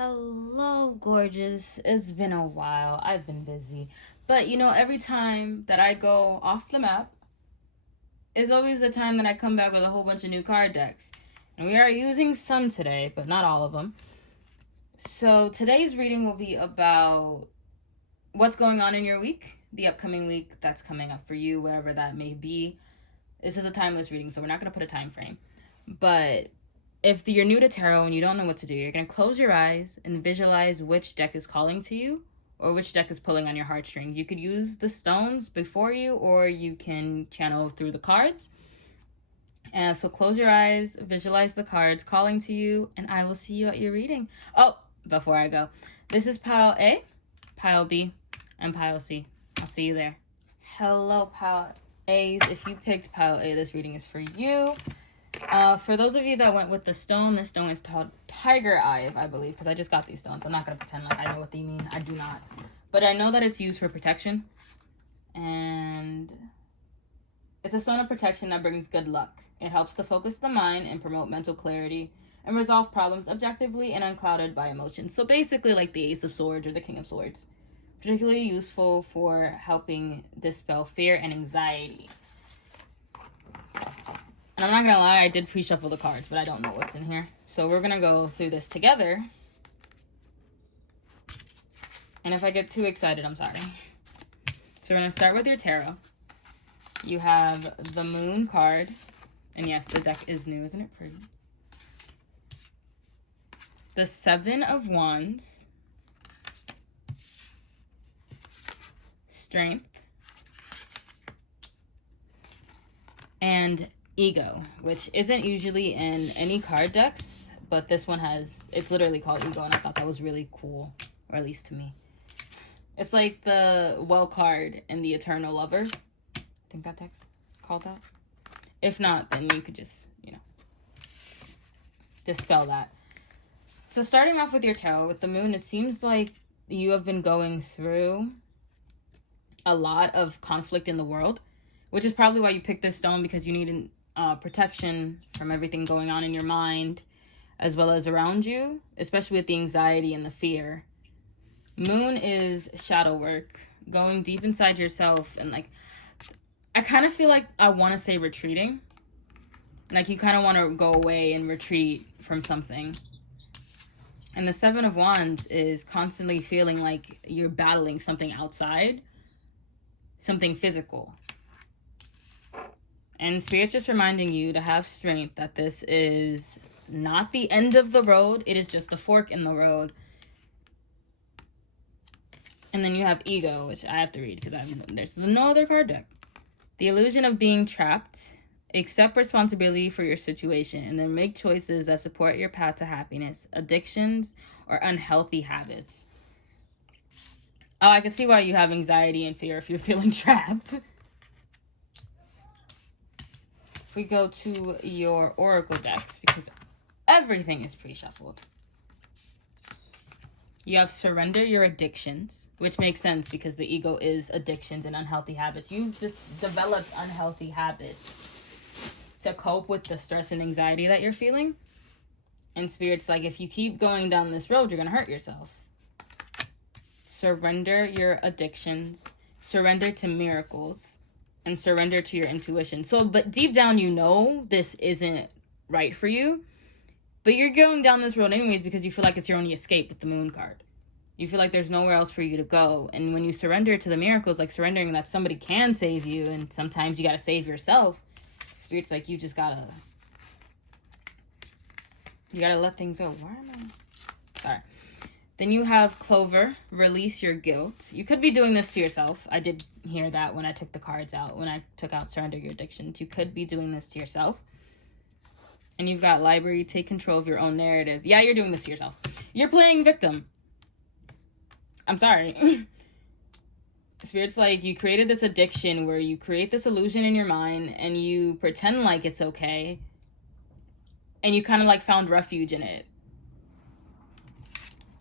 Hello, gorgeous. It's been a while. I've been busy. But every time that I go off the map is always the time that I come back with a whole bunch of new card decks. And we are using some today, but not all of them. So today's reading will be about what's going on in your week, the upcoming week that's coming up for you, wherever that may be. This is a timeless reading, so we're not going to put a time frame. But if you're new to tarot and you don't know what to do, you're going to close your eyes and visualize which deck is calling to you or which deck is pulling on your heartstrings. You could use the stones before you, or you can channel through the cards. And so close your eyes, visualize the cards calling to you, and I will see you at your reading. Oh, before I go, this is pile A, pile B, and pile C. I'll see you there. Hello, pile A's. If you picked pile A, this reading is for you. For those of you that went with the stone, this stone is called Tiger Eye, I believe, because I just got these stones. I'm not going to pretend like I know what they mean. I do not. But I know that it's used for protection. And it's a stone of protection that brings good luck. It helps to focus the mind and promote mental clarity and resolve problems objectively and unclouded by emotions. So basically like the Ace of Swords or the King of Swords. Particularly useful for helping dispel fear and anxiety. And I'm not going to lie, I did pre-shuffle the cards, but I don't know what's in here. So we're going to go through this together. And if I get too excited, I'm sorry. So we're going to start with your tarot. You have the Moon card. And yes, the deck is new. Isn't it pretty? The Seven of Wands. Strength. And Ego, which isn't usually in any card decks, but this one has, it's literally called Ego, and I thought that was really cool, or at least to me. It's like the Well card in the Eternal Lover. I think that deck's called that. If not, then you could just, dispel that. So starting off with your tarot, with the Moon, it seems like you have been going through a lot of conflict in the world, which is probably why you picked this stone, because you need protection from everything going on in your mind as well as around you, especially with the anxiety and the fear. Moon is shadow work, going deep inside yourself, and I kind of feel like I want to say retreating. Like you kind of want to go away and retreat from something. And the Seven of Wands is constantly feeling like you're battling something outside, something physical. And Spirit's just reminding you to have strength, that this is not the end of the road. It is just a fork in the road. And then you have Ego, which I have to read because there's no other card deck. The illusion of being trapped. Accept responsibility for your situation and then make choices that support your path to happiness, addictions, or unhealthy habits. Oh, I can see why you have anxiety and fear if you're feeling trapped. We go to your oracle decks because everything is pre-shuffled. You have surrender your addictions, which makes sense because the ego is addictions and unhealthy habits. You've just developed unhealthy habits to cope with the stress and anxiety that you're feeling. And Spirit's like, if you keep going down this road, you're going to hurt yourself. Surrender your addictions. Surrender to miracles. And surrender to your intuition. So, but deep down, this isn't right for you. But you're going down this road anyways because you feel like it's your only escape with the Moon card. You feel like there's nowhere else for you to go. And when you surrender to the miracles, like surrendering that somebody can save you, and sometimes you got to save yourself, Spirit's like, you just got to... You got to let things go. Why am I... Sorry. Then you have Clover, release your guilt. You could be doing this to yourself. I did hear that when I took the cards out. When I took out surrender your addictions. You could be doing this to yourself. And you've got Library, take control of your own narrative. Yeah, you're doing this to yourself. You're playing victim. I'm sorry. Spirit's like, you created this addiction where you create this illusion in your mind and you pretend like it's okay. And you kind of found refuge in it.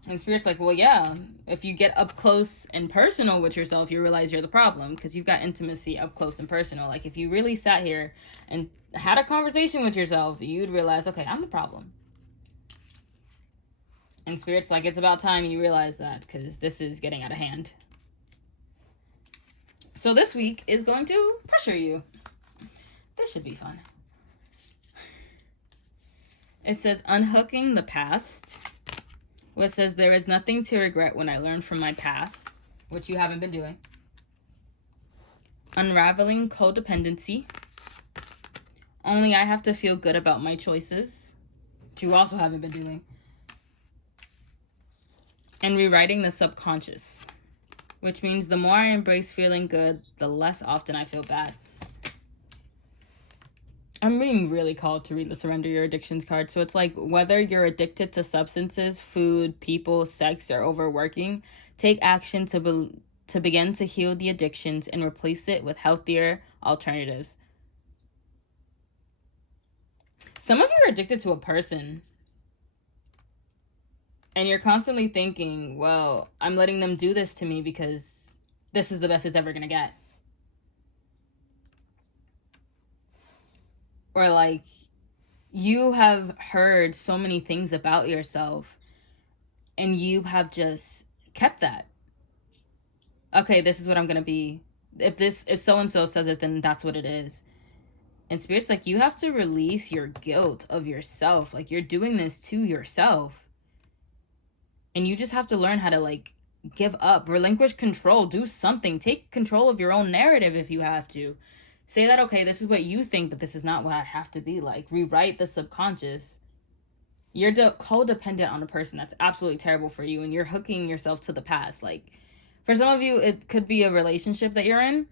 And Spirit's like, well, yeah, if you get up close and personal with yourself, you realize you're the problem because you've got intimacy up close and personal. Like, if you really sat here and had a conversation with yourself, you'd realize, okay, I'm the problem. And Spirit's like, it's about time you realize that, because this is getting out of hand. So this week is going to pressure you. This should be fun. It says, unhooking the past. It says, there is nothing to regret when I learned from my past, which you haven't been doing. Unraveling codependency. Only I have to feel good about my choices, which you also haven't been doing. And rewriting the subconscious, which means the more I embrace feeling good, the less often I feel bad. I'm being really called to read the Surrender Your Addictions card. So it's like, whether you're addicted to substances, food, people, sex, or overworking, take action to begin to heal the addictions and replace it with healthier alternatives. Some of you are addicted to a person. And you're constantly thinking, well, I'm letting them do this to me because this is the best it's ever going to get. Or like, you have heard so many things about yourself and you have just kept that. Okay, this is what I'm going to be. If so-and-so says it, then that's what it is. And Spirit's like, you have to release your guilt of yourself. Like, you're doing this to yourself. And you just have to learn how to, like, give up, relinquish control, do something. Take control of your own narrative if you have to. Say that, okay, this is what you think, but this is not what I have to be like. Rewrite the subconscious. You're codependent on a person. That's absolutely terrible for you. And you're hooking yourself to the past. Like, for some of you, it could be a relationship that you're in.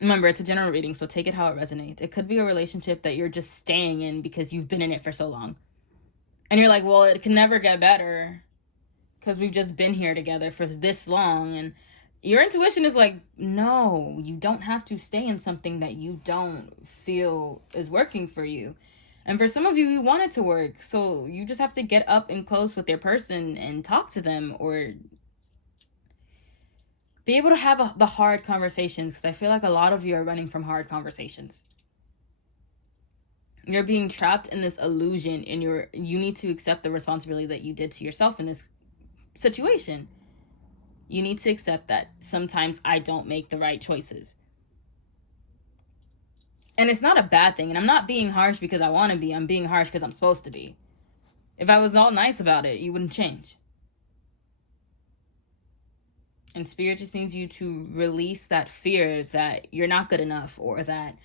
Remember, it's a general reading, so take it how it resonates. It could be a relationship that you're just staying in because you've been in it for so long. And you're like, well, it can never get better because we've just been here together for this long. And your intuition is like, no, you don't have to stay in something that you don't feel is working for you. And for some of you, you want it to work. So you just have to get up and close with your person and talk to them, or be able to have the hard conversations, because I feel like a lot of you are running from hard conversations. You're being trapped in this illusion, and you need to accept the responsibility that you did to yourself in this situation. You need to accept that sometimes I don't make the right choices. And it's not a bad thing. And I'm not being harsh because I want to be. I'm being harsh because I'm supposed to be. If I was all nice about it, you wouldn't change. And Spirit just needs you to release that fear that you're not good enough, or that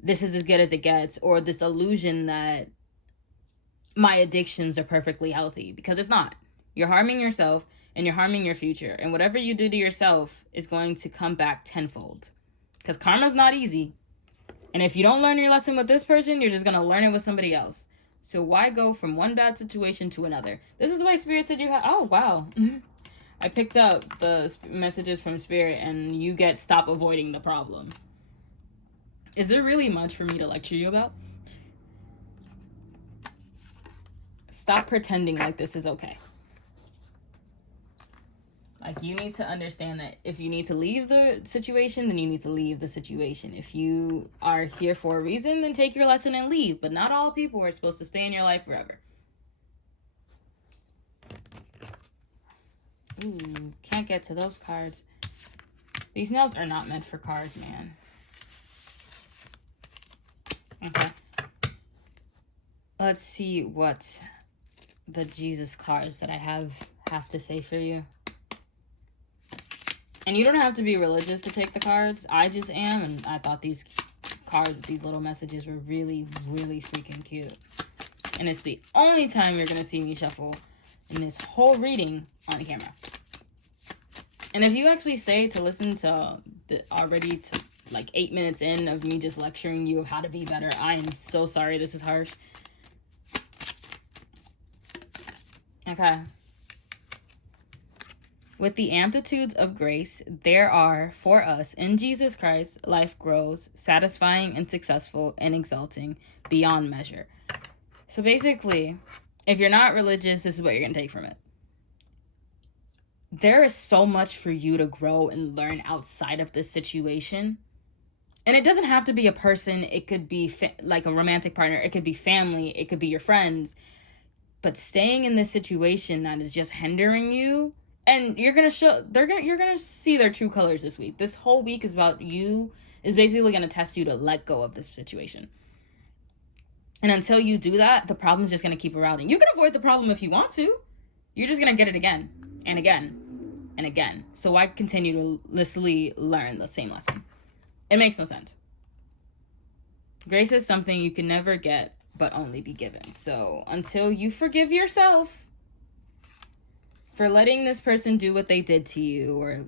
this is as good as it gets, or this illusion that my addictions are perfectly healthy, because it's not. You're harming yourself and you're harming your future. And whatever you do to yourself is going to come back tenfold, because karma's not easy. And if you don't learn your lesson with this person, you're just going to learn it with somebody else. So why go from one bad situation to another? This is why Spirit said you have... Oh, wow. I picked up the messages from Spirit, and you get stop avoiding the problem. Is there really much for me to lecture you about? Stop pretending like this is okay. Like, you need to understand that if you need to leave the situation, then you need to leave the situation. If you are here for a reason, then take your lesson and leave. But not all people are supposed to stay in your life forever. Ooh, can't get to those cards. These nails are not meant for cards, man. Okay. Let's see what the Jesus cards that I have to say for you. And you don't have to be religious to take the cards. I just am, and I thought these cards, these little messages were really, really freaking cute. And it's the only time you're going to see me shuffle in this whole reading on camera. And if you actually stay to listen to already to like 8 minutes in of me just lecturing you of how to be better, I am so sorry. This is harsh. Okay. With the amplitudes of grace, there are, for us, in Jesus Christ, life grows, satisfying and successful and exalting beyond measure. So basically, if you're not religious, this is what you're going to take from it. There is so much for you to grow and learn outside of this situation. And it doesn't have to be a person. It could be like a romantic partner. It could be family. It could be your friends. But staying in this situation that is just hindering you, and you're gonna see their true colors this week. This whole week is about you, is basically gonna test you to let go of this situation. And until you do that, the problem's just gonna keep arising. You can avoid the problem if you want to. You're just gonna get it again and again and again. So why continue to literally learn the same lesson? It makes no sense. Grace is something you can never get, but only be given. So until you forgive yourself for letting this person do what they did to you, or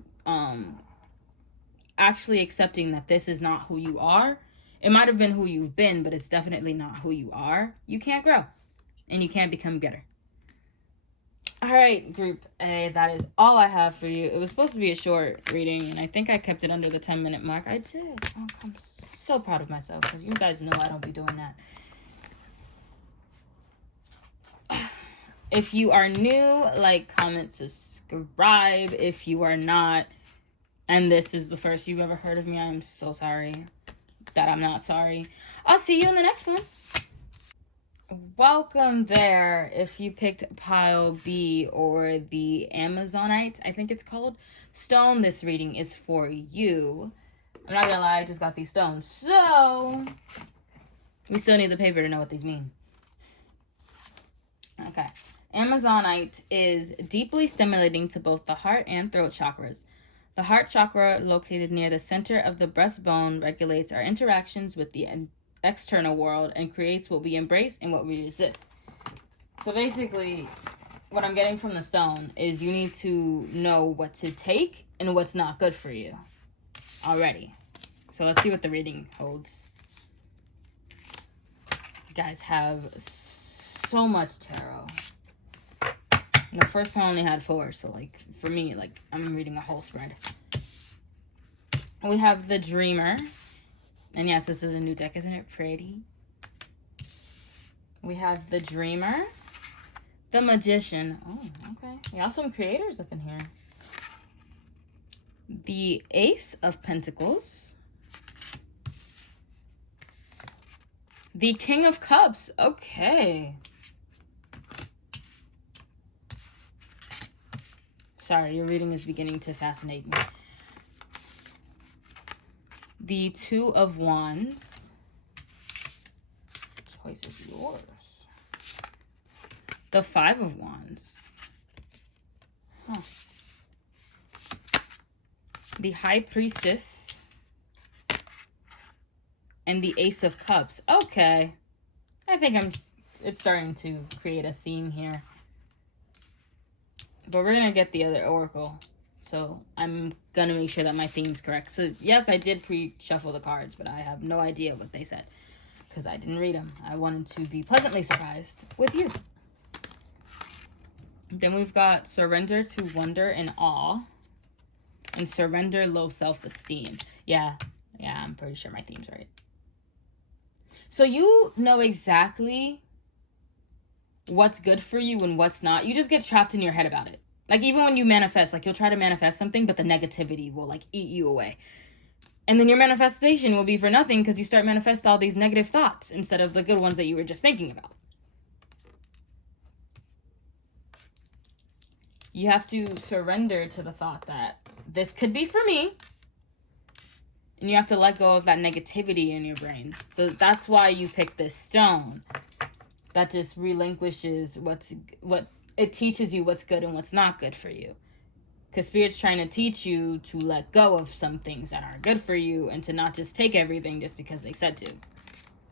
actually accepting that this is not who you are, it might have been who you've been, but it's definitely not who you are, you can't grow and you can't become better. All right, Group A, that is all I have for you. It was supposed to be a short reading, and I think I kept it under the 10-minute mark. I did. Oh, I'm so proud of myself, because you guys know I don't be doing that. If you are new, like, comment, subscribe. If you are not, and this is the first you've ever heard of me, I am so sorry that I'm not sorry. I'll see you in the next one. Welcome there. If you picked pile B, or the Amazonite, I think it's called, stone, this reading is for you. I'm not gonna lie, I just got these stones, so we still need the paper to know what these mean. Okay. Amazonite is deeply stimulating to both the heart and throat chakras. The heart chakra, located near the center of the breastbone, regulates our interactions with the external world and creates what we embrace and what we resist. So basically, what I'm getting from the stone is you need to know what to take and what's not good for you already. So let's see what the reading holds. You guys have so much tarot. And the first one only had 4, so like for me, like I'm reading a whole spread. We have the Dreamer. And yes, this is a new deck, isn't it pretty? We have the Dreamer, the Magician. Oh, okay. We have some creators up in here. The Ace of Pentacles. The King of Cups. Okay. Sorry, your reading is beginning to fascinate me. The Two of Wands. Choice is yours. The Five of Wands. Huh. The High Priestess. And the Ace of Cups. Okay. I think it's starting to create a theme here. But we're going to get the other oracle. So I'm going to make sure that my theme's correct. So yes, I did pre-shuffle the cards, but I have no idea what they said, because I didn't read them. I wanted to be pleasantly surprised with you. Then we've got surrender to wonder and awe, and surrender low self-esteem. Yeah, I'm pretty sure my theme's right. So you know exactly what's good for you and what's not. You just get trapped in your head about it. Like, even when you manifest, like, you'll try to manifest something, but the negativity will, like, eat you away. And then your manifestation will be for nothing, because you start manifesting all these negative thoughts instead of the good ones that you were just thinking about. You have to surrender to the thought that this could be for me. And you have to let go of that negativity in your brain. So that's why you pick this stone. That just relinquishes what it teaches you what's good and what's not good for you. Because Spirit's trying to teach you to let go of some things that aren't good for you, and to not just take everything just because they said to.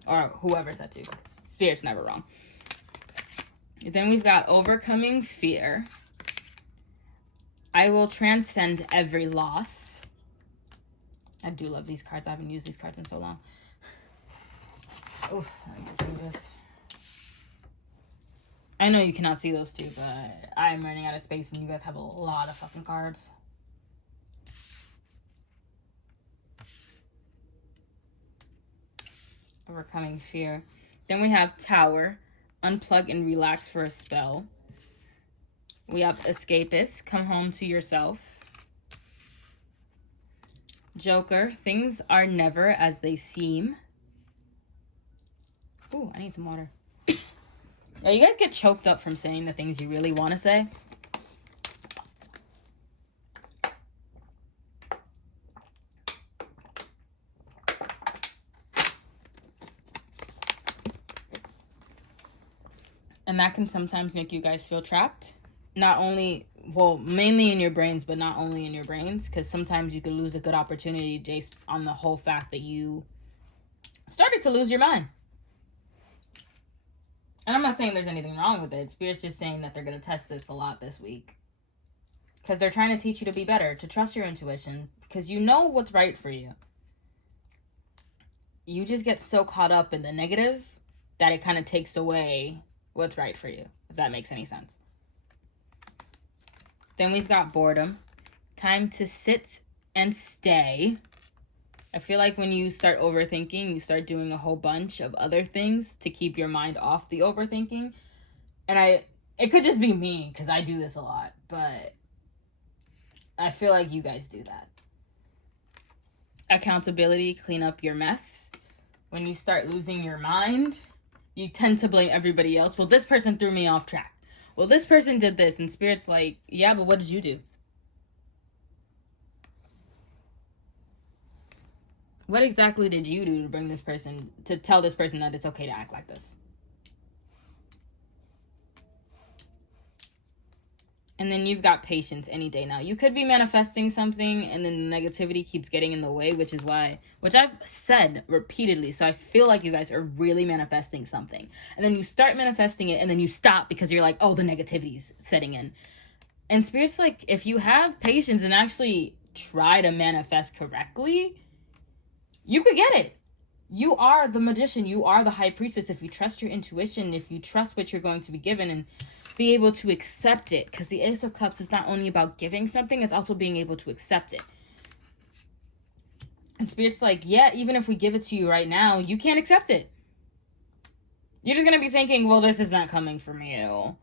Or whoever said to. Spirit's never wrong. Then we've got overcoming fear. I will transcend every loss. I do love these cards. I haven't used these cards in so long. Oof, let me just do this. I know you cannot see those two, but I'm running out of space and you guys have a lot of fucking cards. Overcoming fear. Then we have Tower. Unplug and relax for a spell. We have Escapist. Come home to yourself. Joker. Things are never as they seem. Ooh, I need some water. Yeah, you guys get choked up from saying the things you really want to say. And that can sometimes make you guys feel trapped. Not only, well, mainly in your brains, but not only in your brains. Because sometimes you could lose a good opportunity based on the whole fact that you started to lose your mind. And I'm not saying there's anything wrong with it. Spirit's just saying that they're going to test this a lot this week. Because they're trying to teach you to be better, to trust your intuition. Because you know what's right for you. You just get so caught up in the negative that it kind of takes away what's right for you, if that makes any sense. Then we've got boredom. Time to sit and stay. I feel like when you start overthinking, you start doing a whole bunch of other things to keep your mind off the overthinking. And it could just be me, because I do this a lot, but I feel like you guys do that. Accountability, clean up your mess. When you start losing your mind, you tend to blame everybody else. Well, this person threw me off track. Well, this person did this. And Spirit's like, yeah, but what did you do? What exactly did you do to bring this person, to tell this person that it's okay to act like this? And then you've got patience any day now. You could be manifesting something and then the negativity keeps getting in the way, which I've said repeatedly. So I feel like you guys are really manifesting something. And then you start manifesting it and then you stop because you're like, oh, the negativity's setting in. And Spirit's like, if you have patience and actually try to manifest correctly, you could get it. You are the magician. You are the high priestess. If you trust your intuition, if you trust what you're going to be given and be able to accept it. Because the Ace of Cups is not only about giving something, it's also being able to accept it. And Spirit's like, yeah, even if we give it to you right now, you can't accept it. You're just going to be thinking, well, this is not coming from you.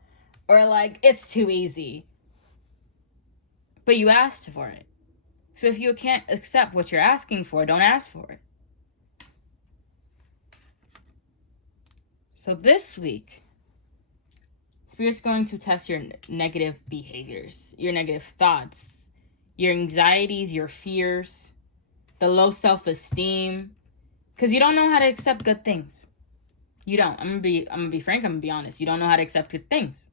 Or like, it's too easy. But you asked for it. So if you can't accept what you're asking for, don't ask for it. So this week, Spirit's going to test your negative behaviors, your negative thoughts, your anxieties, your fears, the low self-esteem, because you don't know how to accept good things. You don't. I'm gonna be frank. I'm gonna be honest. You don't know how to accept good things.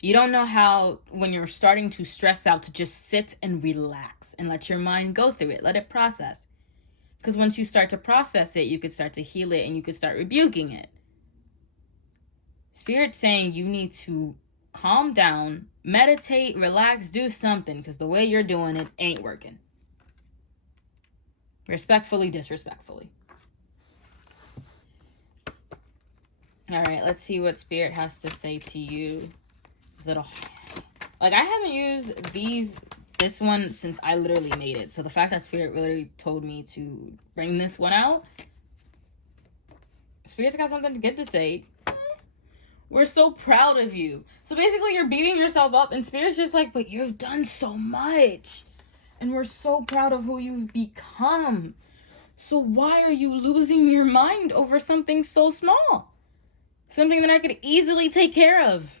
You don't know how, when you're starting to stress out, to just sit and relax and let your mind go through it. Let it process. Because once you start to process it, you could start to heal it and you could start rebuking it. Spirit's saying you need to calm down, meditate, relax, do something, because the way you're doing it ain't working. Respectfully, disrespectfully. All right, let's see what Spirit has to say to you. Like, I haven't used this one since I literally made it. So the fact that Spirit literally told me to bring this one out, Spirit's got something good to say. We're so proud of you. So basically you're beating yourself up and Spirit's just like, but you've done so much. And we're so proud of who you've become. So why are you losing your mind over something so small? Something that I could easily take care of.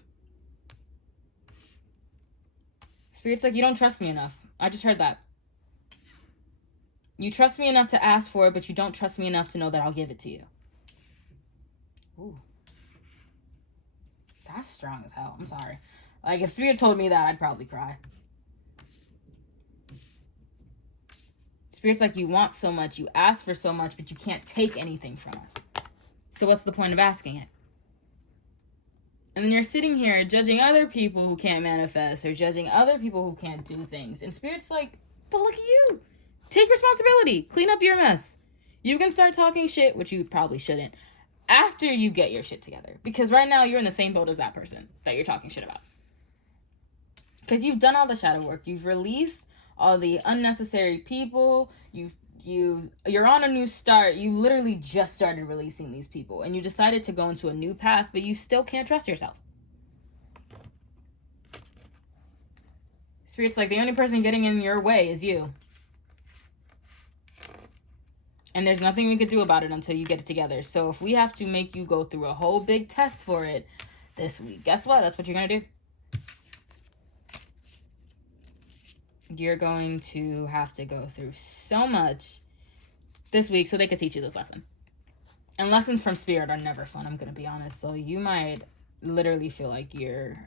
Spirit's like, you don't trust me enough. I just heard that. You trust me enough to ask for it, but you don't trust me enough to know that I'll give it to you. Ooh. That's strong as hell. I'm sorry. Like, if Spirit told me that, I'd probably cry. Spirit's like, you want so much, you ask for so much, but you can't take anything from us. So what's the point of asking it? And then you're sitting here judging other people who can't manifest or judging other people who can't do things. And Spirit's like, but look at you. Take responsibility. Clean up your mess. You can start talking shit, which you probably shouldn't, after you get your shit together. Because right now you're in the same boat as that person that you're talking shit about. Because you've done all the shadow work. You've released all the unnecessary people. You're on a new start. You literally just started releasing these people. And you decided to go into a new path, but you still can't trust yourself. Spirit's like, the only person getting in your way is you. And there's nothing we could do about it until you get it together. So if we have to make you go through a whole big test for it this week, guess what? That's what you're going to do. You're going to have to go through so much this week so they could teach you this lesson. And lessons from Spirit are never fun, I'm going to be honest. So you might literally feel like you're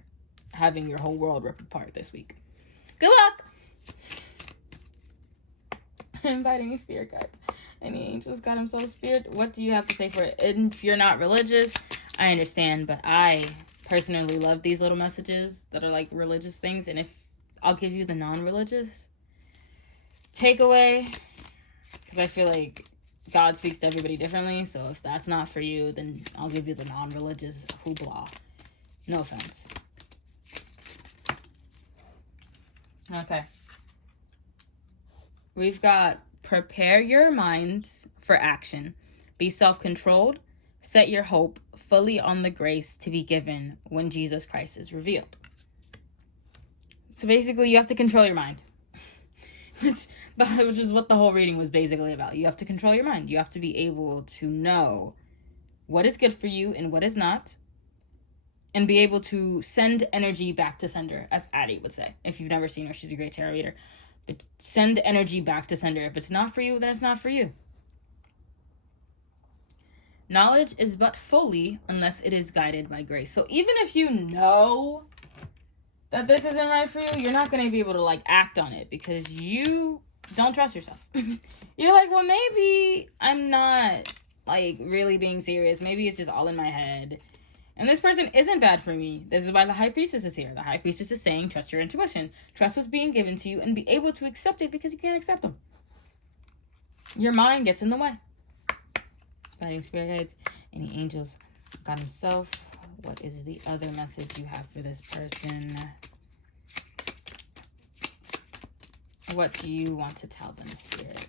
having your whole world ripped apart this week. Good luck! Inviting me, Spirit guides. Any angels, God himself, Spirit, what do you have to say for it? And if you're not religious, I understand, but I personally love these little messages that are like religious things. And if I'll give you the non-religious takeaway, because I feel like God speaks to everybody differently. So if that's not for you, then I'll give you the non-religious hoopla. No offense. Okay. We've got prepare your minds for action. Be self-controlled. Set your hope fully on the grace to be given when Jesus Christ is revealed. So basically, you have to control your mind. Which is what the whole reading was basically about. You have to control your mind. You have to be able to know what is good for you and what is not. And be able to send energy back to sender, as Addie would say. If you've never seen her, she's a great tarot reader. But send energy back to sender. If it's not for you, then it's not for you. Knowledge is but folly unless it is guided by grace. So even if you know that this isn't right for you, you're not going to be able to like act on it because you don't trust yourself. You're like, well, maybe I'm not like really being serious. Maybe it's just all in my head. And this person isn't bad for me. This is why the High Priestess is here. The High Priestess is saying, trust your intuition. Trust what's being given to you and be able to accept it because you can't accept them. Your mind gets in the way. Guiding spirit guides, any angels, God himself. What is the other message you have for this person? What do you want to tell them, Spirit?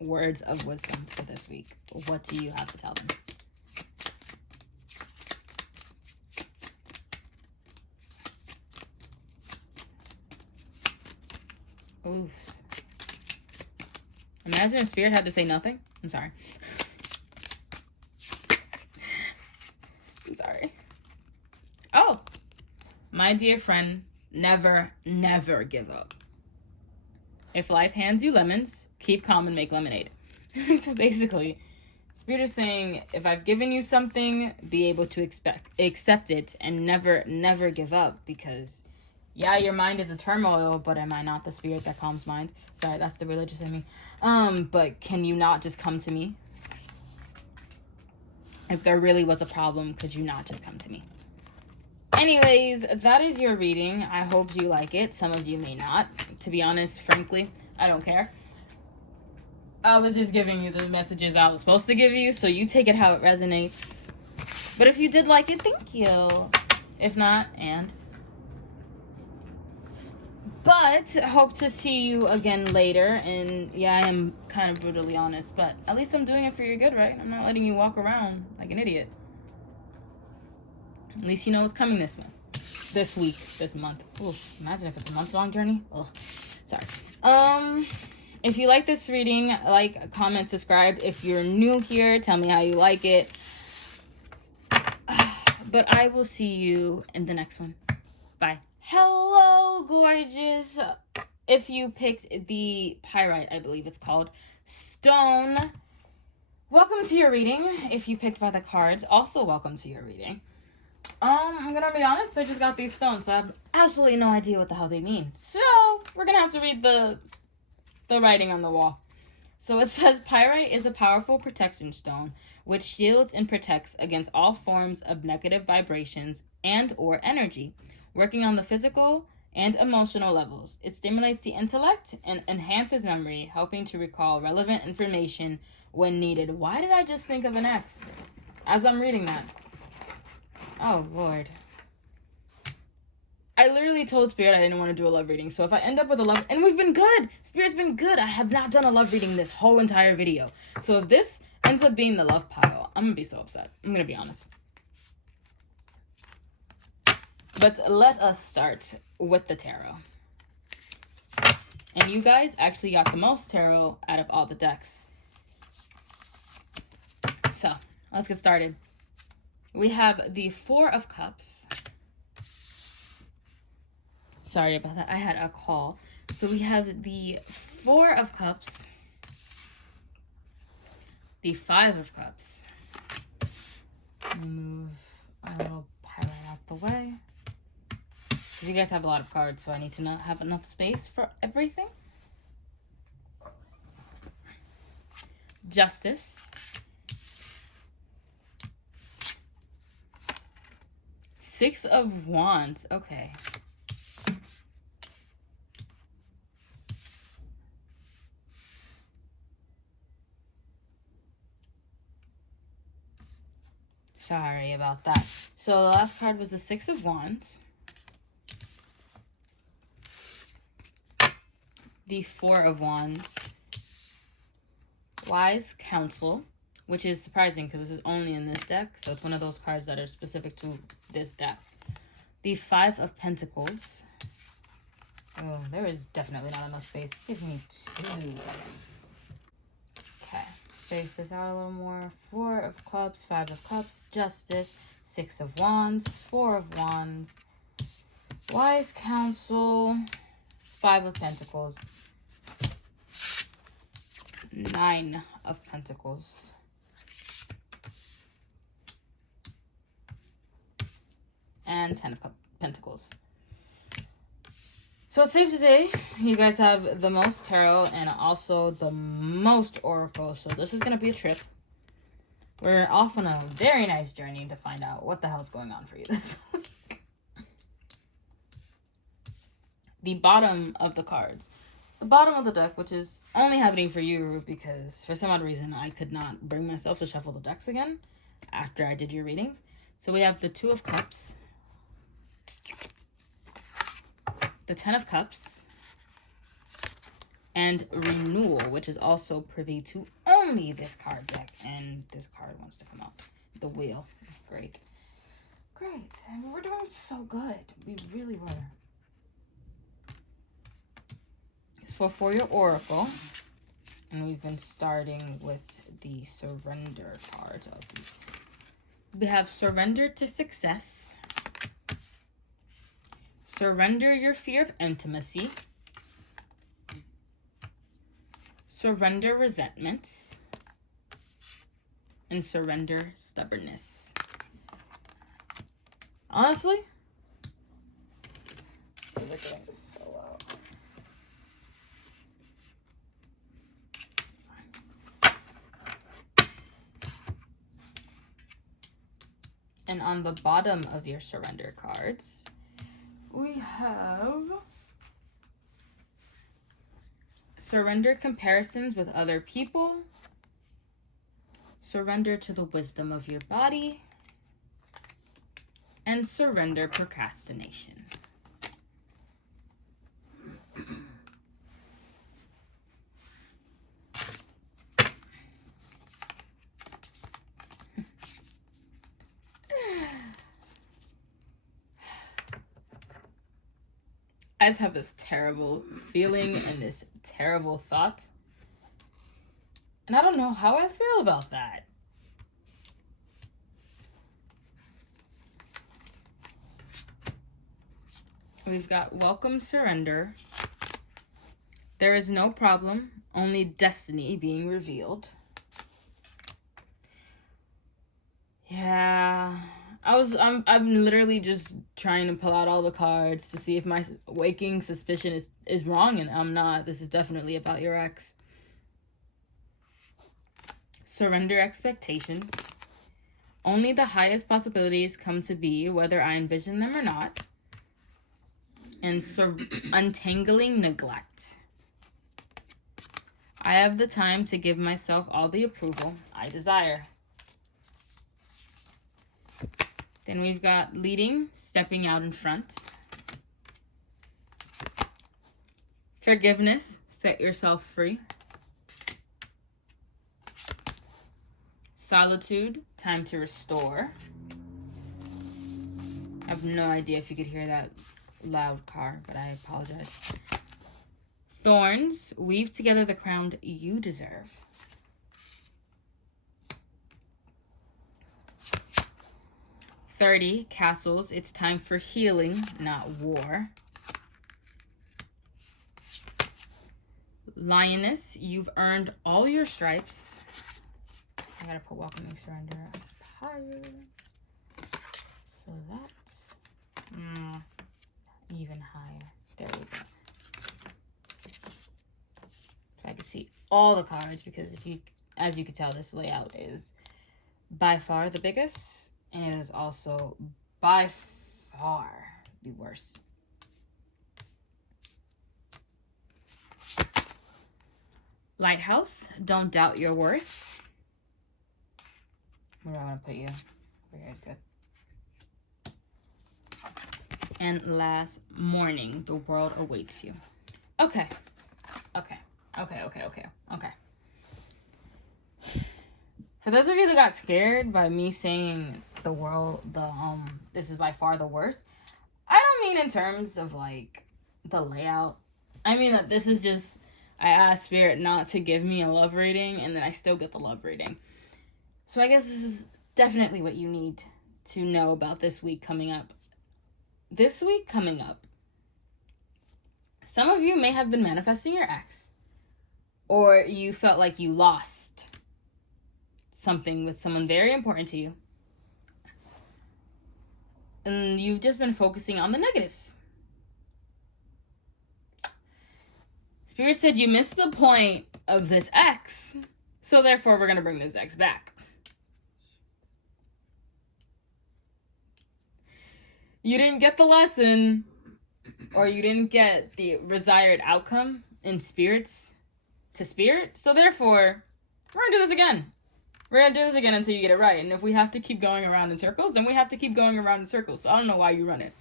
Words of wisdom for this week. What do you have to tell them? Oof. Imagine if Spirit had to say nothing. I'm sorry. I'm sorry. Oh, my dear friend, never, never give up. If life hands you lemons, keep calm and make lemonade. So basically, Spirit is saying, if I've given you something, be able to accept it and never, never give up because yeah, your mind is a turmoil, but am I not the spirit that calms mind? Sorry, that's the religious in me. But can you not just come to me? If there really was a problem, could you not just come to me? Anyways, that is your reading. I hope you like it. Some of you may not. To be honest, frankly, I don't care. I was just giving you the messages I was supposed to give you, so you take it how it resonates. But if you did like it, thank you. If not, But hope to see you again later. And yeah, I am kind of brutally honest, but at least I'm doing it for your good, right? I'm not letting you walk around like an idiot. At least you know what's coming this month. This week, this month. Ooh, imagine if it's a month-long journey. Oh, sorry. If you like this reading, like, comment, subscribe. If you're new here, tell me how you like it. But I will see you in the next one. Bye. Hello, gorgeous. If you picked the pyrite, I believe it's called, stone, welcome to your reading. If you picked by the cards, also welcome to your reading. I'm gonna be honest, I just got these stones, so I have absolutely no idea what the hell they mean. So, we're gonna have to read the writing on the wall. So it says, pyrite is a powerful protection stone, which shields and protects against all forms of negative vibrations and or energy, working on the physical and emotional levels. It stimulates the intellect and enhances memory, helping to recall relevant information when needed. Why did I just think of an X as I'm reading that? Oh, Lord. I literally told Spirit I didn't want to do a love reading. So if I end up with a love... And we've been good. Spirit's been good. I have not done a love reading this whole entire video. So if this ends up being the love pile, I'm going to be so upset. I'm going to be honest. But let us start with the tarot. And you guys actually got the most tarot out of all the decks. So, let's get started. We have the Four of Cups. Sorry about that. I had a call. So we have the Four of Cups, the Five of Cups. Move a little palette out the way. You guys have a lot of cards, so I need to not have enough space for everything. Justice. Six of Wands. Okay. Sorry about that. So the last card was the Six of Wands. The Four of Wands. Wise Counsel, which is surprising because this is only in this deck. So it's one of those cards that are specific to this deck. The Five of Pentacles. Oh, there is definitely not enough space. Give me 2 seconds. Okay. Space this out a little more. Four of Cups, Five of Cups, Justice, Six of Wands, Four of Wands, Wise Counsel, Five of Pentacles, Nine of Pentacles, and Ten of Pentacles. So it's safe to say you guys have the most tarot and also the most oracle. So this is going to be a trip. We're off on a very nice journey to find out what the hell's going on for you this week. The bottom of the cards. The bottom of the deck, which is only happening for you because for some odd reason I could not bring myself to shuffle the decks again after I did your readings. So we have the Two of Cups, the Ten of Cups, and Renewal, which is also privy to only this card deck. And this card wants to come out. The Wheel. Great. Great. And we're doing so good. We really were. For your oracle, and we've been starting with the surrender cards. We have surrender to success, surrender your fear of intimacy, surrender resentments, and surrender stubbornness. Honestly, these are doing so well. And on the bottom of your surrender cards, we have surrender comparisons with other people, surrender to the wisdom of your body, and surrender procrastination. I just have this terrible feeling and this terrible thought. And I don't know how I feel about that. We've got welcome surrender. There is no problem, only destiny being revealed. Yeah. I'm literally just trying to pull out all the cards to see if my waking suspicion is wrong, and I'm not. This is definitely about your ex. Surrender expectations. Only the highest possibilities come to be, whether I envision them or not. And untangling neglect. I have the time to give myself all the approval I desire. Then we've got leading, stepping out in front. Forgiveness, set yourself free. Solitude, time to restore. I have no idea if you could hear that loud car, but I apologize. Thorns, weave together the crown you deserve. 30 castles. It's time for healing, not war. Lioness, you've earned all your stripes. I gotta put welcoming surrender higher. So that's even higher. There we go. So I can see all the cards, because as you can tell, this layout is by far the biggest, and it is also by far the worst. Lighthouse, don't doubt your worth. Where do I want to put you? Over here is good. And last, morning, the world awaits you. Okay. For those of you that got scared by me saying this is by far the worst, I don't mean in terms of like the layout. I mean that this is just, I asked Spirit not to give me a love reading, and then I still get the love reading. So I guess this is definitely what you need to know about this week coming up. This week coming up, some of you may have been manifesting your ex, or you felt like you lost something with someone very important to you, and you've just been focusing on the negative. Spirit said you missed the point of this ex, so therefore we're going to bring this ex back. You didn't get the lesson, or you didn't get the desired outcome in spirits to spirit, so therefore we're going to do this again. We're going to do this again until you get it right. And if we have to keep going around in circles, then we have to keep going around in circles. So I don't know why you run it.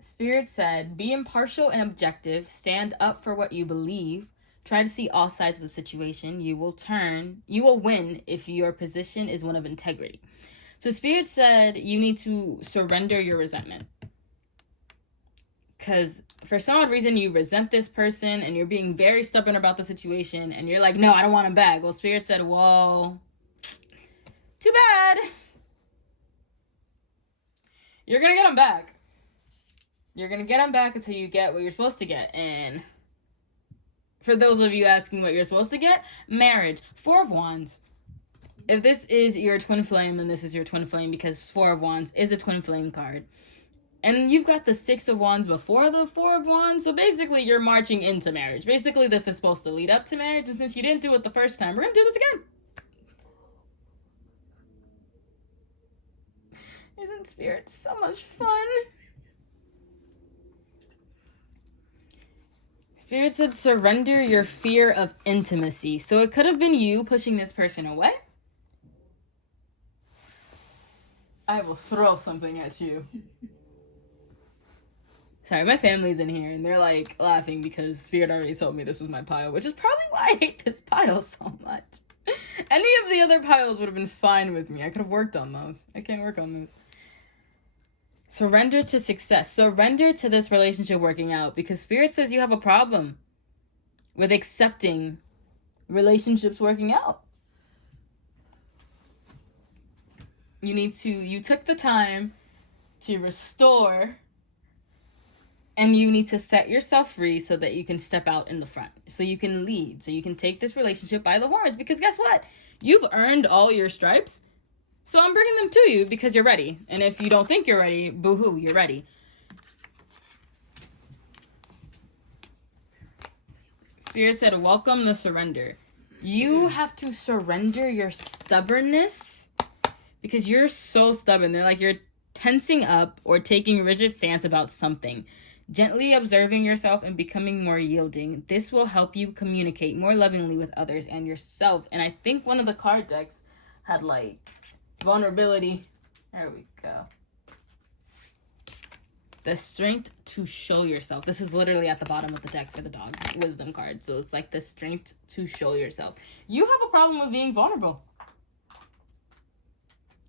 Spirit said, be impartial and objective. Stand up for what you believe. Try to see all sides of the situation. You will win if your position is one of integrity. So Spirit said you need to surrender your resentment. Because for some odd reason, you resent this person and you're being very stubborn about the situation. And you're like, no, I don't want him back. Well, Spirit said, well, too bad. You're going to get him back. You're going to get him back until you get what you're supposed to get. And for those of you asking what you're supposed to get, marriage. 4 of Wands. If this is your twin flame, then this is your twin flame, because 4 of Wands is a twin flame card. And you've got the 6 of Wands before the 4 of Wands. So basically, you're marching into marriage. Basically, this is supposed to lead up to marriage. And since you didn't do it the first time, we're going to do this again. Isn't Spirit so much fun? Spirit said surrender your fear of intimacy. So it could have been you pushing this person away. I will throw something at you. Sorry, my family's in here, and they're, like, laughing because Spirit already told me this was my pile, which is probably why I hate this pile so much. Any of the other piles would have been fine with me. I could have worked on those. I can't work on this. Surrender to success. Surrender to this relationship working out, because Spirit says you have a problem with accepting relationships working out. You took the time to restore, and you need to set yourself free so that you can step out in the front, so you can lead, so you can take this relationship by the horns, because guess what? You've earned all your stripes, so I'm bringing them to you because you're ready. And if you don't think you're ready, boo-hoo, you're ready. Spirit said, welcome the surrender. You have to surrender your stubbornness, because you're so stubborn. They're like you're tensing up or taking a rigid stance about something. Gently observing yourself and becoming more yielding. This will help you communicate more lovingly with others and yourself. And I think one of the card decks had, like, vulnerability. There we go. The strength to show yourself. This is literally at the bottom of the deck for the dog wisdom card. So it's like the strength to show yourself. You have a problem with being vulnerable.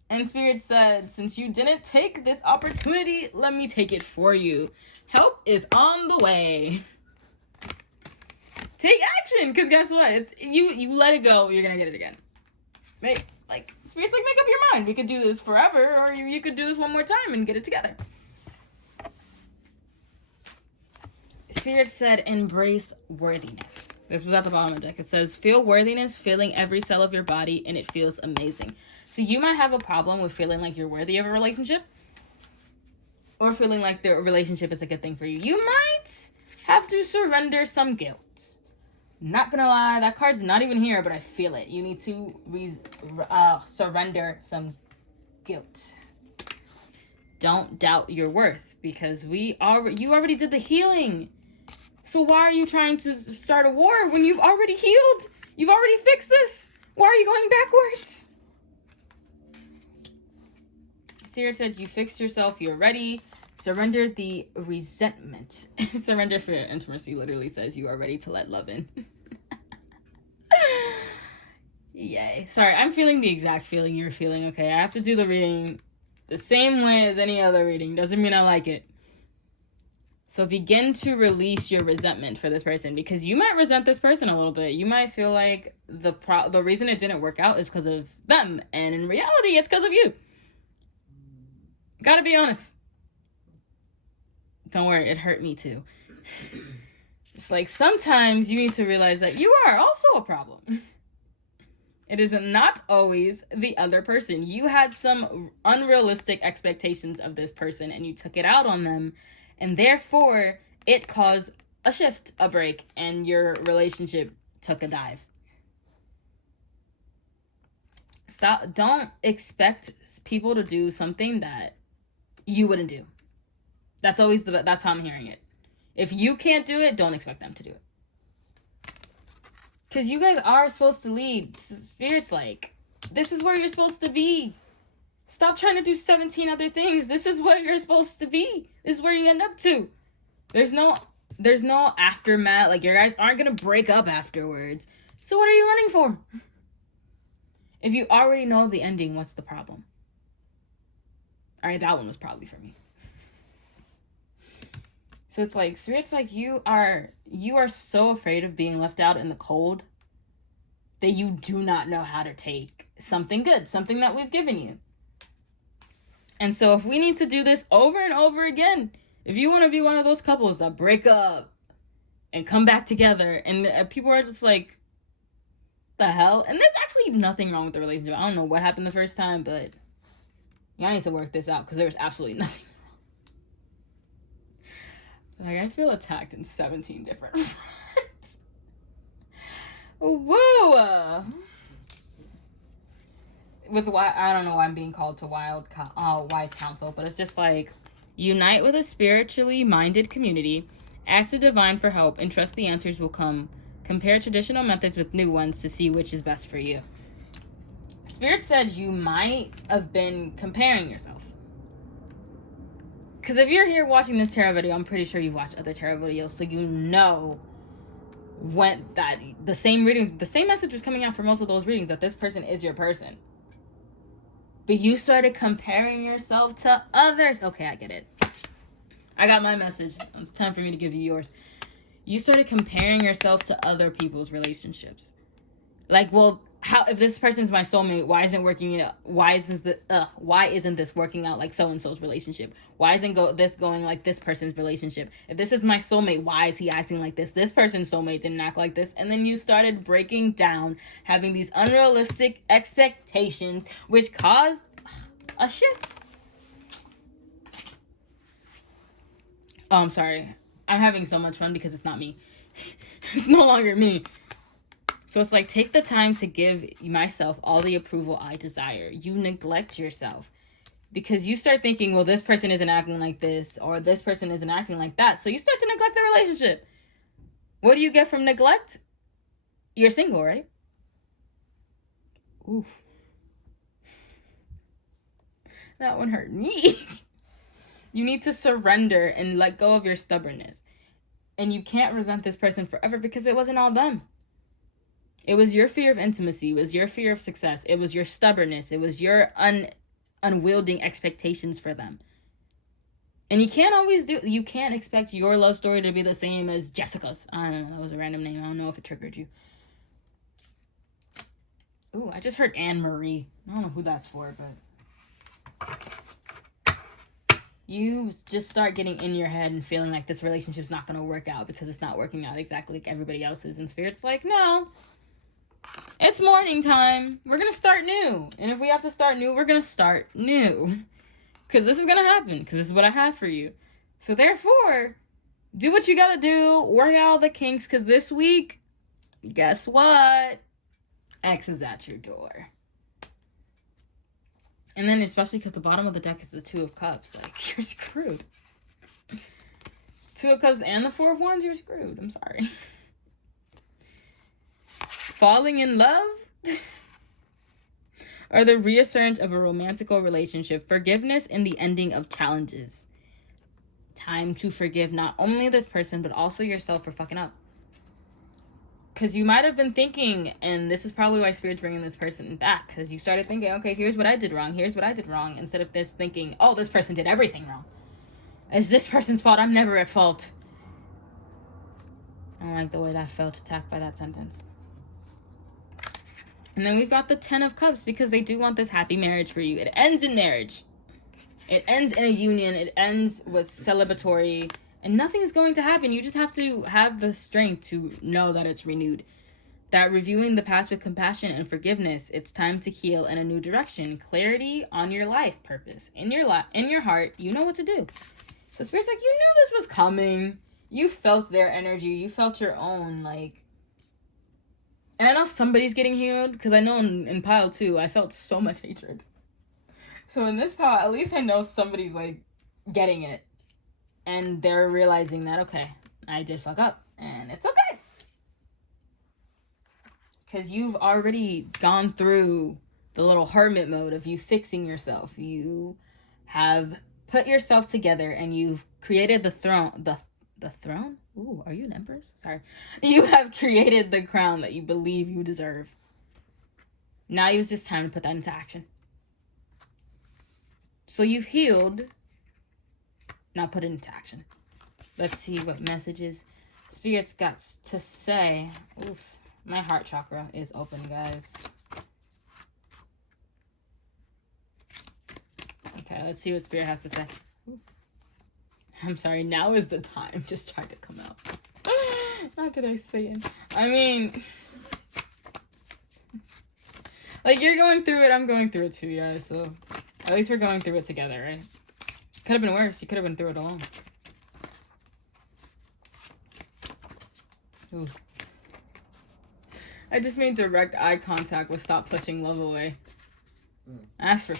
And Spirit said, since you didn't take this opportunity, let me take it for you. Help is on the way. Take action, because guess what? It's you let it go, you're gonna get it again. Let Like, Spirit's like, make up your mind. We could do this forever, or you could do this one more time and get it together. Spirit said, embrace worthiness. This was at the bottom of the deck. It says, feel worthiness, feeling every cell of your body, and it feels amazing. So you might have a problem with feeling like you're worthy of a relationship, or feeling like the relationship is a good thing for you. You might have to surrender some guilt. Not gonna lie, that card's not even here, but I feel it. You need to surrender some guilt. Don't doubt your worth, because you already did the healing. So why are you trying to start a war when you've already healed? You've already fixed this. Why are you going backwards? Spirit said you fixed yourself. You're ready. Surrender the resentment. Surrender for intimacy literally says you are ready to let love in. Yay. Sorry, I'm feeling the exact feeling you're feeling, okay? I have to do the reading the same way as any other reading. Doesn't mean I like it. So begin to release your resentment for this person, because you might resent this person a little bit. You might feel like the reason it didn't work out is because of them, and in reality, it's because of you. Gotta be honest. Don't worry, it hurt me too. It's like sometimes you need to realize that you are also a problem. It is not always the other person. You had some unrealistic expectations of this person and you took it out on them, and therefore it caused a shift, a break, and your relationship took a dive. Don't expect people to do something that you wouldn't do. That's how I'm hearing it. If you can't do it, don't expect them to do it. Because you guys are supposed to lead. Spirit's like, this is where you're supposed to be. Stop trying to do 17 other things. This is where you're supposed to be. This is where you end up to. There's no aftermath. Like, your guys aren't going to break up afterwards. So what are you running for? If you already know the ending, what's the problem? All right, that one was probably for me. So it's like, Spirit's like, you are so afraid of being left out in the cold that you do not know how to take something good, something that we've given you. And so if we need to do this over and over again, if you want to be one of those couples that break up and come back together, and people are just like, the hell? And there's actually nothing wrong with the relationship. I don't know what happened the first time, but y'all need to work this out, because there was absolutely nothing. Like, I feel attacked in 17 different fronts. Woo! With why, I don't know why I'm being called to wise counsel, but it's just like, unite with a spiritually minded community, ask the divine for help, and trust the answers will come. Compare traditional methods with new ones to see which is best for you. Spirit said you might have been comparing yourself. Because if you're here watching this tarot video, I'm pretty sure you've watched other tarot videos, so you know when that the same message was coming out for most of those readings, that this person is your person. But you started comparing yourself to others. Okay, I get it. I got my message. It's time for me to give you yours. You started comparing yourself to other people's relationships. Like, well, if this person's my soulmate, why isn't this working out like so-and-so's relationship? Why isn't this going like this person's relationship? If this is my soulmate, why is he acting like this? This person's soulmate didn't act like this. And then you started breaking down, having these unrealistic expectations, which caused a shift. Oh, I'm sorry. I'm having so much fun because it's not me. It's no longer me. So it's like, take the time to give myself all the approval I desire. You neglect yourself because you start thinking, well, this person isn't acting like this, or this person isn't acting like that. So you start to neglect the relationship. What do you get from neglect? You're single, right? Oof. That one hurt me. You need to surrender and let go of your stubbornness. And you can't resent this person forever because it wasn't all them. It was your fear of intimacy. It was your fear of success. It was your stubbornness. It was your unwielding expectations for them. And you can't expect your love story to be the same as Jessica's. I don't know. That was a random name. I don't know if it triggered you. Ooh, I just heard Anne Marie. I don't know who that's for, but you just start getting in your head and feeling like this relationship's not going to work out because it's not working out exactly like everybody else's. And Spirit's like, no, it's morning time. We're going to start new. And if we have to start new, we're going to start new. Because this is going to happen. Because this is what I have for you. So therefore, do what you got to do. Work out all the kinks. Because this week, guess what? X is at your door. And then especially because the bottom of the deck is the Two of Cups. Like, you're screwed. Two of Cups and the Four of Wands, you're screwed. I'm sorry. Falling in love? Or the reassurance of a romantical relationship. Forgiveness in the ending of challenges. Time to forgive not only this person, but also yourself for fucking up. Because you might have been thinking, and this is probably why Spirit's bringing this person back, because you started thinking, okay, here's what I did wrong, instead of this thinking, oh, this person did everything wrong. It's this person's fault, I'm never at fault. I don't like the way that felt attacked by that sentence. And then we've got the Ten of Cups, because they do want this happy marriage for you. It ends in marriage. It ends in a union. It ends with celebratory. And nothing's going to happen. You just have to have the strength to know that it's renewed. That reviewing the past with compassion and forgiveness, it's time to heal in a new direction. Clarity on your life purpose. In your heart, you know what to do. So Spirit's like, you knew this was coming. You felt their energy. You felt your own, like... And I know somebody's getting healed, because I know in pile 2, I felt so much hatred. So in this pile, at least I know somebody's, like, getting it. And they're realizing that, okay, I did fuck up. And it's okay. Because you've already gone through the little hermit mode of you fixing yourself. You have put yourself together and you've created the throne. The throne? Ooh, are you an empress? Sorry. You have created the crown that you believe you deserve. Now it's just time to put that into action. So you've healed. Now put it into action. Let's see what messages Spirit's got to say. Oof. My heart chakra is open, guys. Okay, let's see what Spirit has to say. Oof. I'm sorry, now is the time. Just tried to come out. Not today, Satan. I mean, like, you're going through it, I'm going through it too, guys. So at least we're going through it together, right? Could have been worse. You could have been through it alone. Ooh. I just made direct eye contact with stop pushing love away. Ask for...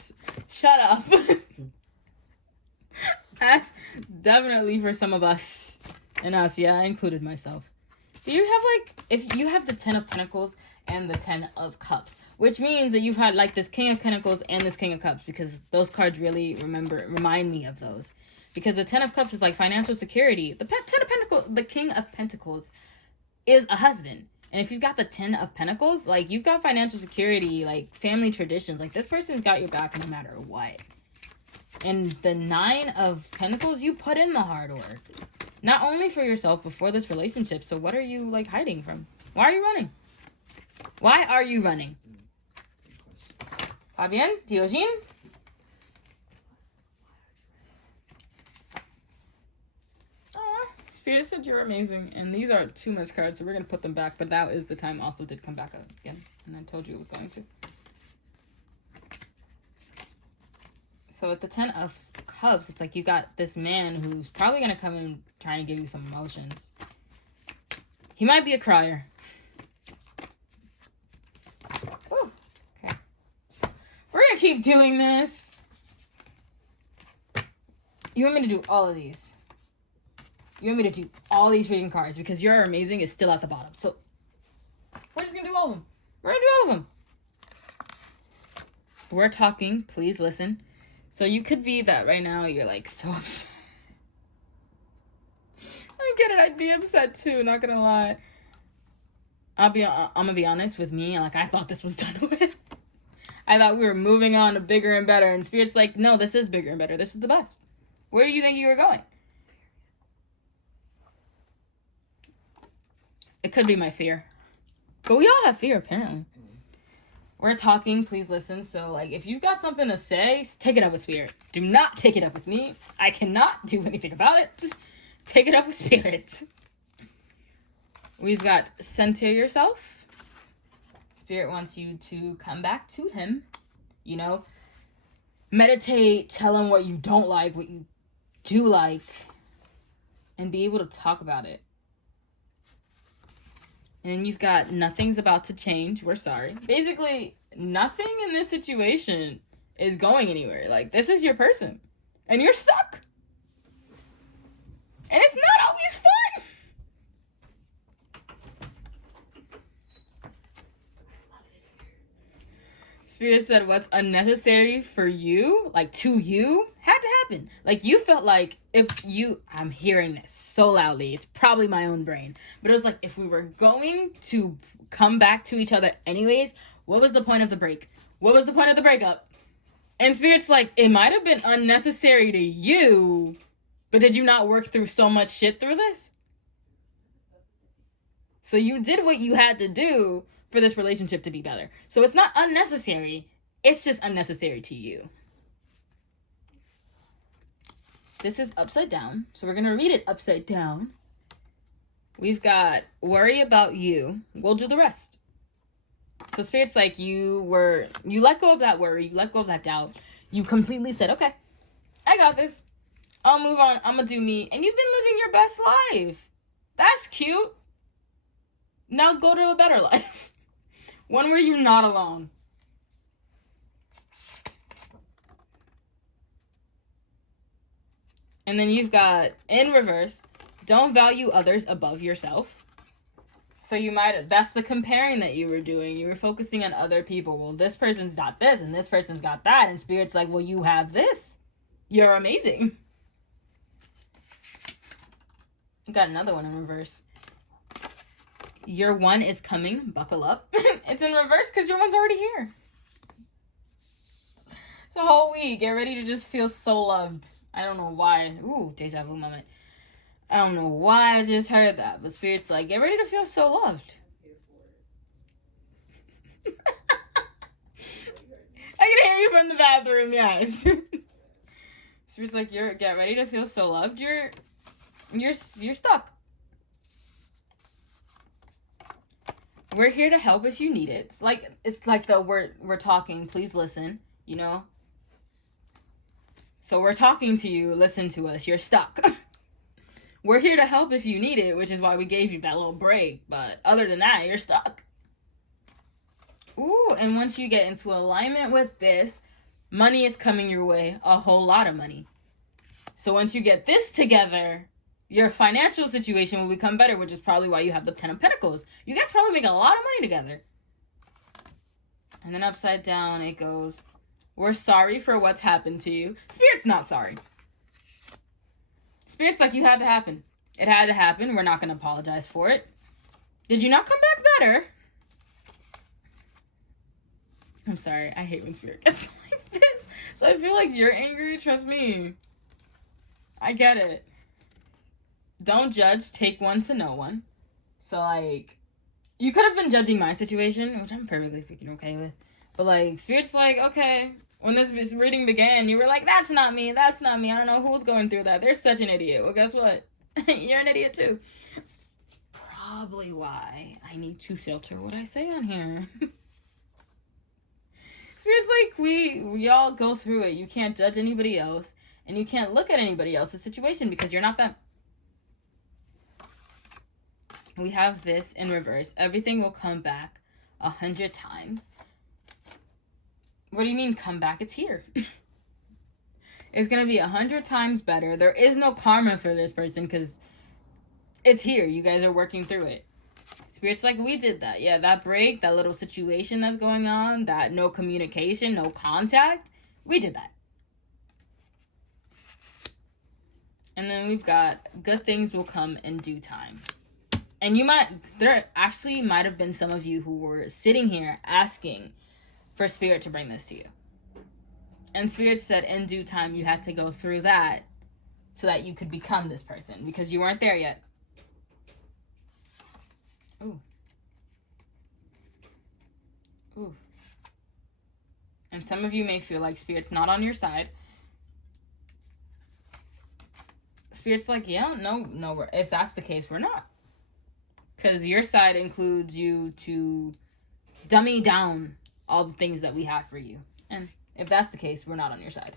Shut up. Ask definitely for some of us. And us, yeah, I included myself. Do you have, like... If you have the 10 of Pentacles and the 10 of Cups, which means that you've had, like, this King of Pentacles and this King of Cups, because those cards really remind me of those. Because the 10 of Cups is, like, financial security. The 10 of Pentacles, the King of Pentacles is a husband. And if you've got the 10 of Pentacles, like, you've got financial security, like, family traditions. Like, this person's got your back no matter what. And the 9 of Pentacles, you put in the hard work. Not only for yourself, but for this relationship. So what are you, like, hiding from? Why are you running? Why are you running? ¿Va bien, tío Jean? Aw, Spirit said you're amazing. And these are too much cards, so we're going to put them back. But now is the time also did come back up again. And I told you it was going to. So with the 10 of Cups, it's like you got this man who's probably going to come in trying to give you some emotions. He might be a crier. Whew. Okay. We're going to keep doing this. You want me to do all of these? You want me to do all these reading cards because You're Amazing is still at the bottom. So we're just going to do all of them. We're going to do all of them. We're talking. Please listen. So you could be that right now you're like so upset. I get it. I'd be upset too. Not going to lie. I'm going to be honest with me. Like, I thought this was done with. I thought we were moving on to bigger and better. And Spirit's like, no, this is bigger and better. This is the best. Where do you think you were going? It could be my fear. But we all have fear, apparently. We're talking, please listen. So, like, if you've got something to say, take it up with Spirit. Do not take it up with me. I cannot do anything about it. Take it up with Spirit. We've got center yourself. Spirit wants you to come back to him. You know, meditate, tell him what you don't like, what you do like, and be able to talk about it. And you've got nothing's about to change. We're sorry. Basically, nothing in this situation is going anywhere. Like, this is your person. And you're stuck. And it's not always fun. Spirit said what's unnecessary for you, like to you, had to happen. Like, you felt like I'm hearing this so loudly, it's probably my own brain, but it was like, if we were going to come back to each other anyways, what was the point of the break? What was the point of the breakup? And Spirit's like, it might have been unnecessary to you, but did you not work through so much shit through this? So you did what you had to do for this relationship to be better. So it's not unnecessary. It's just unnecessary to you. This is upside down. So we're going to read it upside down. We've got worry about you. We'll do the rest. So Spirit's like, you let go of that worry. You let go of that doubt. You completely said, okay, I got this. I'll move on. I'm going to do me. And you've been living your best life. That's cute. Now go to a better life. One where you're not alone. And then you've got, in reverse, don't value others above yourself. So that's the comparing that you were doing. You were focusing on other people. Well, this person's got this and this person's got that. And Spirit's like, well, you have this. You're amazing. Got another one in reverse. Your one is coming. Buckle up. It's in reverse because your one's already here. It's a whole week. Get ready to just feel so loved. I don't know why. Ooh, deja vu moment. I don't know why I just heard that. But Spirit's like, get ready to feel so loved. I can hear you from the bathroom, yes. Spirit's like, get ready to feel so loved. You're stuck. We're here to help if you need it. It's like we're talking, please listen, you know? So we're talking to you, listen to us, you're stuck. We're here to help if you need it, which is why we gave you that little break. But other than that, you're stuck. Ooh, and once you get into alignment with this, money is coming your way, a whole lot of money. So once you get this together, your financial situation will become better, which is probably why you have the 10 of Pentacles. You guys probably make a lot of money together. And then upside down, it goes, we're sorry for what's happened to you. Spirit's not sorry. Spirit's like, you had to happen. It had to happen. We're not going to apologize for it. Did you not come back better? I'm sorry. I hate when Spirit gets like this. So I feel like you're angry. Trust me. I get it. Don't judge. Take one to know one. So, like, you could have been judging my situation, which I'm perfectly freaking okay with. But, like, Spirit's like, okay. When this reading began, you were like, that's not me. That's not me. I don't know who's going through that. They're such an idiot. Well, guess what? You're an idiot, too. It's probably why I need to filter what I say on here. Spirit's like, we all go through it. You can't judge anybody else. And you can't look at anybody else's situation because you're not them. We have this in reverse. Everything will come back 100 times. What do you mean come back? It's here. It's going to be 100 times better. There is no karma for this person because it's here. You guys are working through it. Spirit's like, we did that. Yeah, that break, that little situation that's going on, that no communication, no contact, we did that. And then we've got good things will come in due time. And there actually might have been some of you who were sitting here asking for Spirit to bring this to you. And Spirit said in due time you had to go through that so that you could become this person because you weren't there yet. Ooh. Ooh. And some of you may feel like Spirit's not on your side. Spirit's like, yeah, no, if that's the case, we're not. Because your side includes you to dummy down all the things that we have for you. And if that's the case, we're not on your side.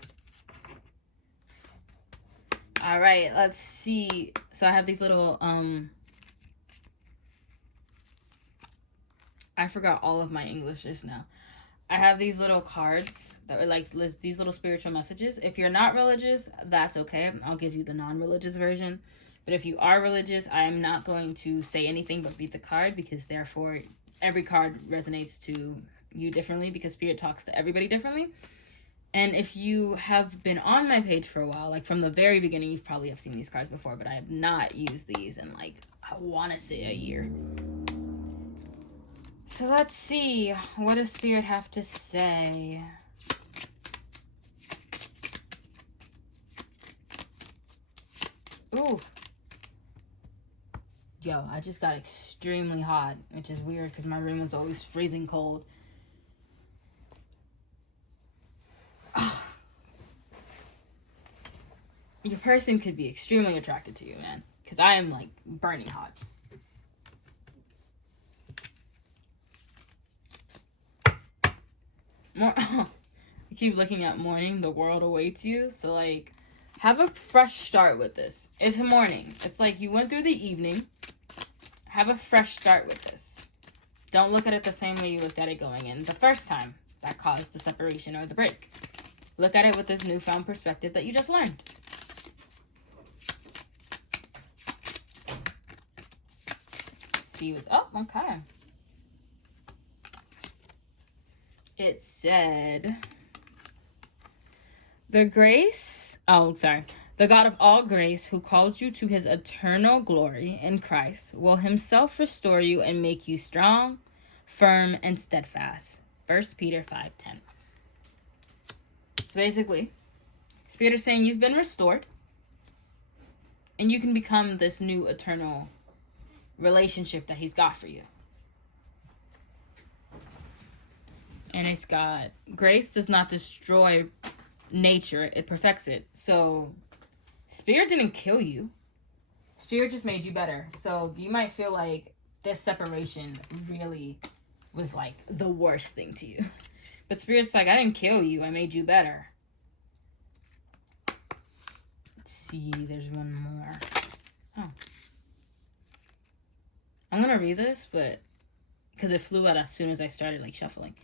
All right, let's see. So I have these little, I forgot all of my English just now. I have these little cards that are like these little spiritual messages. If you're not religious, that's okay. I'll give you the non-religious version. But if you are religious, I'm not going to say anything but read the card, because therefore every card resonates to you differently, because Spirit talks to everybody differently. And if you have been on my page for a while, like from the very beginning, you probably have seen these cards before, but I have not used these in like, I want to say a year. So let's see, what does Spirit have to say? Ooh. Yo, I just got extremely hot, which is weird because my room is always freezing cold. Your person could be extremely attracted to you, man, because I am like burning hot. I keep looking at morning, the world awaits you. So like, have a fresh start with this. It's morning. It's like you went through the evening. Have a fresh start with this. Don't look at it the same way you looked at it going in the first time that caused the separation or the break. Look at it with this newfound perspective that you just learned. See what's up. Okay. It said, the God of all grace, who called you to his eternal glory in Christ, will himself restore you and make you strong, firm, and steadfast. 1 Peter 5:10. So basically, Spirit is saying you've been restored, and you can become this new eternal relationship that he's got for you. And it's got, grace does not destroy nature, it perfects it. So Spirit didn't kill you. Spirit just made you better. So you might feel like this separation really was like the worst thing to you. But Spirit's like, I didn't kill you, I made you better. Let's see, there's one more. Oh. I'm gonna read this, but because it flew out as soon as I started like shuffling.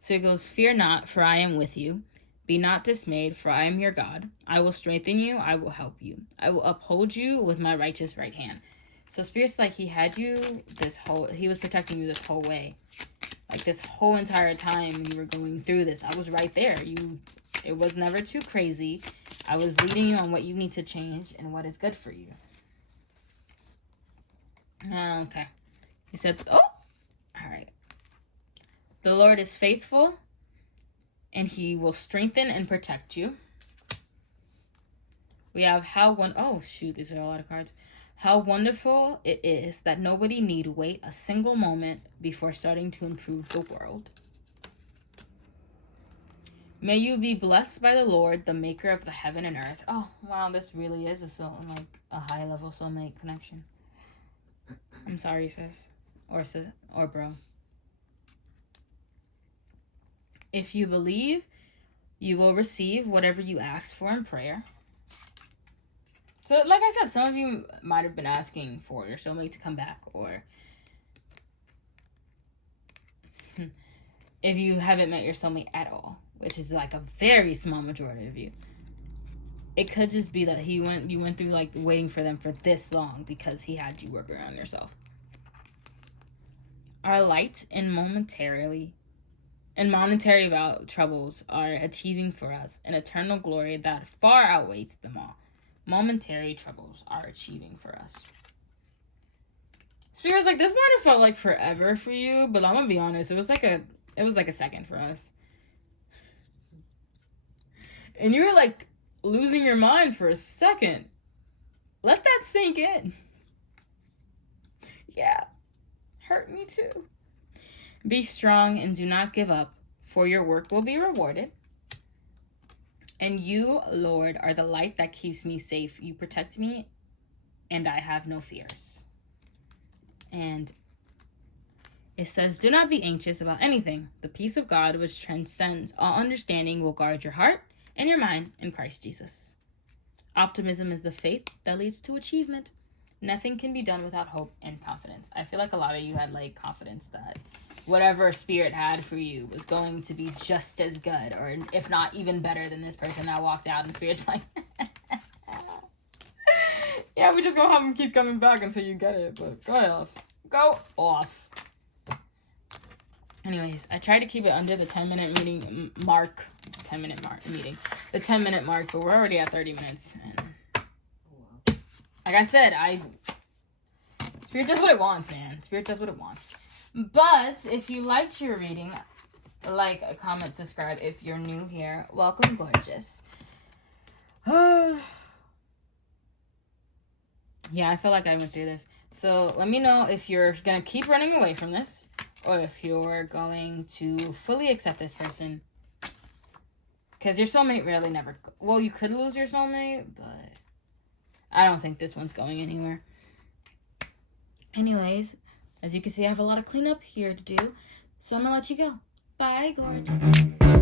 So it goes, fear not, for I am with you. Be not dismayed, for I am your God. I will strengthen you. I will help you. I will uphold you with my righteous right hand. So Spirit's like, he had you he was protecting you this whole way. Like this whole entire time you were going through this, I was right there. It was never too crazy. I was leading you on what you need to change and what is good for you. Okay. He said, oh, all right. The Lord is faithful, and he will strengthen and protect you. We have these are a lot of cards. How wonderful it is that nobody need wait a single moment before starting to improve the world. May you be blessed by the Lord, the maker of the heaven and earth. Oh, wow, this really is a high-level soulmate connection. I'm sorry, sis. Or bro. If you believe, you will receive whatever you ask for in prayer. So, like I said, some of you might have been asking for your soulmate to come back, or if you haven't met your soulmate at all, which is like a very small majority of you. It could just be that you went through like waiting for them for this long because he had you work around yourself. Our light and monetary troubles are achieving for us an eternal glory that far outweighs them all. Momentary troubles are achieving for us. Spirit's like, this might have felt like forever for you, but I'm gonna be honest, it was like a second for us. And you were like losing your mind for a second. Let that sink in. Yeah, hurt me too. Be strong and do not give up, for your work will be rewarded. And you, Lord, are the light that keeps me safe. You protect me, and I have no fears. And it says, do not be anxious about anything. The peace of God, which transcends all understanding, will guard your heart and your mind in Christ Jesus. Optimism is the faith that leads to achievement. Nothing can be done without hope and confidence. I feel like a lot of you had like confidence that whatever Spirit had for you was going to be just as good, or if not even better than this person that walked out, and Spirit's like, yeah, we just gonna have them keep coming back until you get it, but go off. Anyways, I tried to keep it under the 10-minute meeting mark. 10-minute meeting. The 10-minute mark, but we're already at 30 minutes. And like I said, Spirit does what it wants, man. Spirit does what it wants. But if you liked your reading, like, comment, subscribe. If you're new here, welcome, gorgeous. Yeah, I feel like I went through this. So let me know if you're going to keep running away from this, or if you're going to fully accept this person. Because your soulmate really never... Well, you could lose your soulmate, but I don't think this one's going anywhere. Anyways, as you can see, I have a lot of cleanup here to do. So I'm going to let you go. Bye, gorgeous.